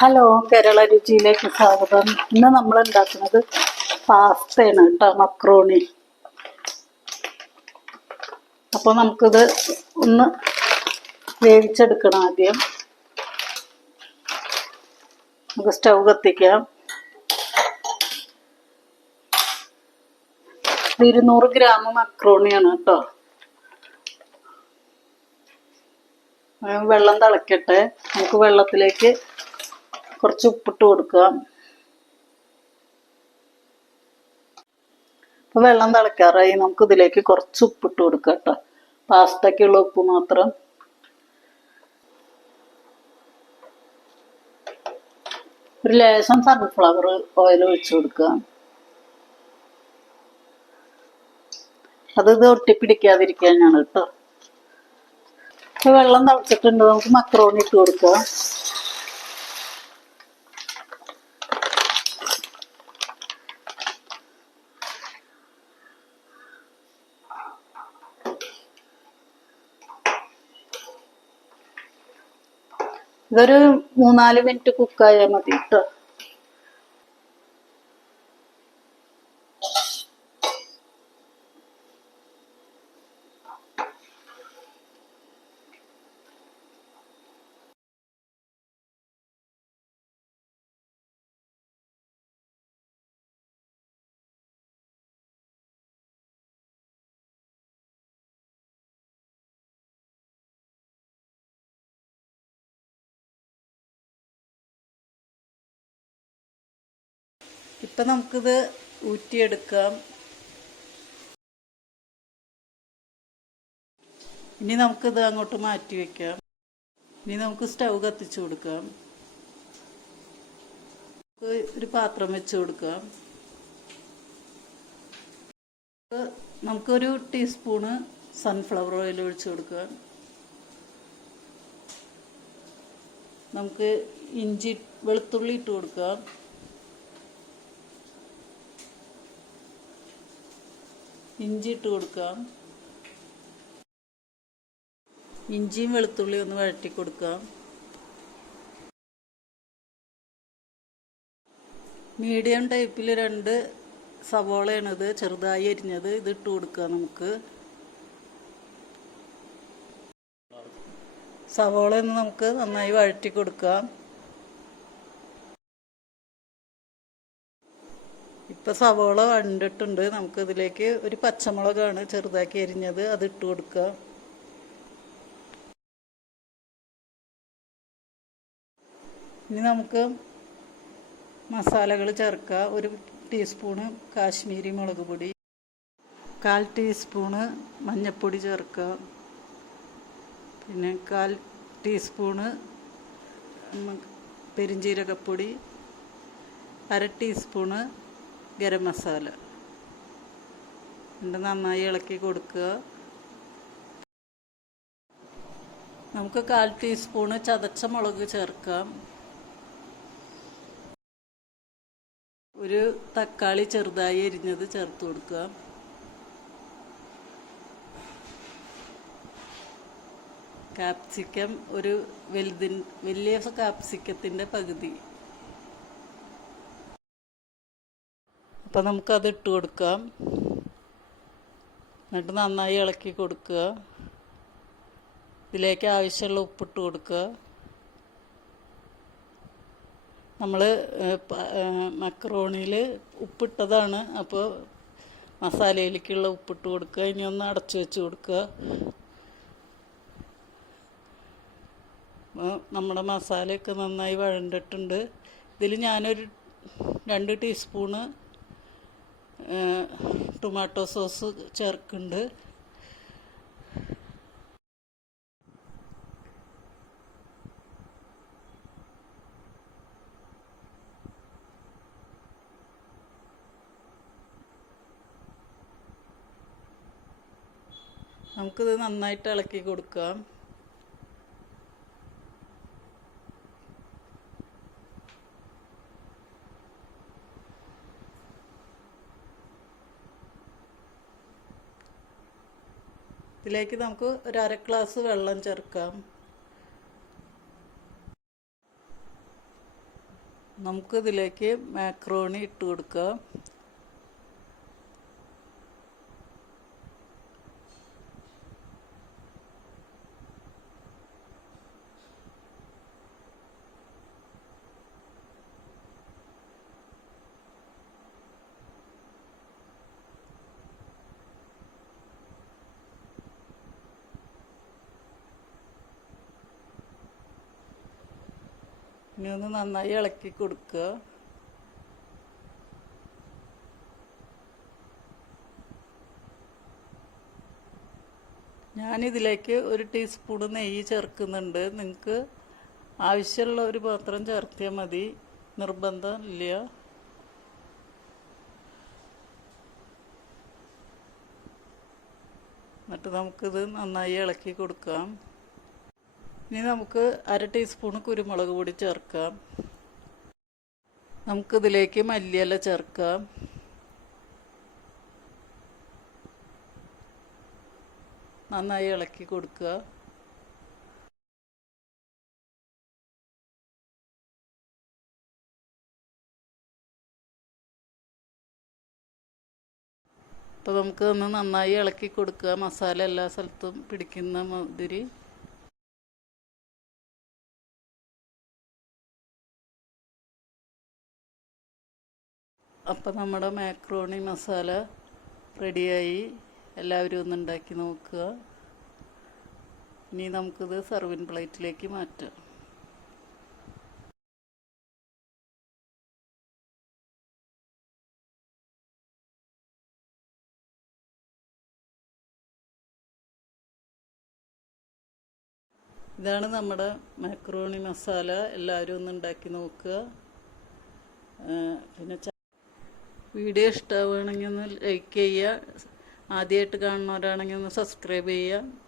Hello, Kerala രുചിയിലേക്ക് സ്വാഗതം. ഇന്ന് നമ്മൾ ഉണ്ടാക്കുന്നത് പാസ്തയാണ് കേട്ടോ, മക്രോണി. അപ്പോൾ നമുക്കിത് ഒന്ന് വേവിച്ചെടുക്കണം. ആദ്യം നമുക്ക് സ്റ്റൗ കത്തിക്കാം. 200 ഗ്രാം മക്രോണിയാണ് കേട്ടോ. വെള്ളം തിളക്കട്ടെ. നമുക്ക് വെള്ളത്തിലേക്ക് കുറച്ച് ഉപ്പിട്ട് കൊടുക്കാം. അപ്പോൾ വെള്ളം തിളക്കാറായി. നമുക്ക് ഇതിലേക്ക് കുറച്ച് ഉപ്പിട്ട് കൊടുക്കാം കേട്ടോ. പാസ്തയ്ക്കുള്ള ഉപ്പ് മാത്രം. ഒരു ലേശം സൺഫ്ലവർ ഓയിൽ ഒഴിച്ചു കൊടുക്കുക. ഇത് ഒട്ടിപ്പിടിക്കാതിരിക്കാനാണ് കേട്ടോ. വെള്ളം തിളച്ചിട്ടുണ്ട്. നമുക്ക് മക്രോണി ഇട്ട് കൊടുക്കുക. ഇതൊരു 3-4 മിനിറ്റ് കുക്കായാൽ മതി കേട്ടോ. ഇപ്പം നമുക്കിത് ഊറ്റിയെടുക്കാം. ഇനി നമുക്കിത് അങ്ങോട്ട് മാറ്റി വയ്ക്കാം. ഇനി നമുക്ക് സ്റ്റൗ കത്തിച്ചു കൊടുക്കാം. ഒരു പാത്രം വെച്ച് കൊടുക്കാം. നമുക്കൊരു ടീസ്പൂണ് സൺഫ്ലവർ ഓയിൽ ഒഴിച്ചു കൊടുക്കാം. നമുക്ക് വെളുത്തുള്ളി ഇട്ട് കൊടുക്കാം. ഇഞ്ചി ഇട്ട് കൊടുക്കാം. ഇഞ്ചിയും വെളുത്തുള്ളി ഒന്ന് വഴറ്റി കൊടുക്കാം. മീഡിയം ടൈപ്പിൽ 2 സവോളയാണിത്, ചെറുതായി അരിഞ്ഞത്. ഇത് ഇട്ട് കൊടുക്കുക. നമുക്ക് സവോള ഒന്ന് നമുക്ക് നന്നായി വഴറ്റി കൊടുക്കാം. ഇപ്പം സവോള വഴണ്ടിട്ടുണ്ട്. നമുക്ക് ഇതിലേക്ക് ഒരു പച്ചമുളകാണ് ചെറുതാക്കി അരിഞ്ഞത്, അത് ഇട്ട് കൊടുക്കുക. ഇനി നമുക്ക് മസാലകൾ ചേർക്കുക. ഒരു ടീസ്പൂണ് കാശ്മീരി മുളക് പൊടി, 1/4 ടീസ്പൂണ് മഞ്ഞൾപ്പൊടി ചേർക്കുക. പിന്നെ 1/4 ടീസ്പൂണ് പെരിഞ്ജീരകപ്പൊടി, 1/2 ടീസ്പൂണ് ഗരം മസാല. എന്നിട്ട് നന്നായി ഇളക്കി കൊടുക്കുക. നമുക്ക് 1/4 ടീസ്പൂണ് ചതച്ച മുളക് ചേർക്കാം. ഒരു തക്കാളി ചെറുതായി അരിഞ്ഞത് ചേർത്ത് കൊടുക്കുക. കാപ്സിക്കം ഒരു വലിയ കാപ്സിക്കത്തിൻ്റെ പകുതി. അപ്പം നമുക്കത് ഇട്ട് കൊടുക്കാം. എന്നിട്ട് നന്നായി ഇളക്കി കൊടുക്കുക. ഇതിലേക്ക് ആവശ്യമുള്ള ഉപ്പിട്ട് കൊടുക്കുക. നമ്മൾ മക്രോണിയിൽ ഉപ്പിട്ടതാണ്, അപ്പോൾ മസാലയിലേക്കുള്ള ഉപ്പിട്ട് കൊടുക്കുക. ഇനി ഒന്ന് അടച്ചു വെച്ച് കൊടുക്കുക. നമ്മുടെ മസാലയൊക്കെ നന്നായി വഴണ്ടിട്ടുണ്ട്. ഇതിൽ ഞാനൊരു 2 ടീസ്പൂണ് ടൊമാറ്റോ സോസ് ചേർക്കുന്നുണ്ട്. നമുക്കിത് നന്നായിട്ട് ഇളക്കി കൊടുക്കാം. ഇതിലേക്ക് നമുക്ക് ഒരു 1/2 ഗ്ലാസ് വെള്ളം ചേർക്കാം. നമുക്കിതിലേക്ക് മാക്രോണി ഇട്ട് കൊടുക്കാം. ഇനി ഒന്ന് നന്നായി ഇളക്കി കൊടുക്കുക. ഞാനിതിലേക്ക് 1 ടീസ്പൂൺ നെയ്യ് ചേർക്കുന്നുണ്ട്. നിങ്ങൾക്ക് ആവശ്യമുള്ളവർ മാത്രം ചേർത്തിയാൽ മതി, നിർബന്ധം ഇല്ല. എന്നിട്ട് നമുക്കിത് നന്നായി ഇളക്കി കൊടുക്കാം. ഇനി നമുക്ക് 1/2 ടീസ്പൂൺ കുരുമുളക് പൊടി ചേർക്കാം. നമുക്കിതിലേക്ക് മല്ലിയില ചേർക്കാം. നന്നായി ഇളക്കി കൊടുക്കുക. അപ്പോൾ നമുക്ക് ഒന്ന് നന്നായി ഇളക്കി കൊടുക്കുക, മസാല എല്ലാ സ്ഥലത്തും പിടിക്കുന്ന മാതിരി. അപ്പോൾ നമ്മുടെ മാക്രോണി മസാല റെഡിയായി. എല്ലാവരും ഒന്ന് ഉണ്ടാക്കി നോക്കുക. ഇനി നമുക്കിത് സർവിങ് പ്ലേറ്റിലേക്ക് മാറ്റാം. ഇതാണ് നമ്മുടെ മാക്രോണി മസാല. എല്ലാവരും ഒന്ന് ഉണ്ടാക്കി നോക്കുക. പിന്നെ വീഡിയോ ഇഷ്ടമാവുകയാണെങ്കിൽ ഒന്ന് ലൈക്ക് ചെയ്യുക. ആദ്യമായിട്ട് കാണുന്നവരാണെങ്കിൽ ഒന്ന് സബ്സ്ക്രൈബ് ചെയ്യുക.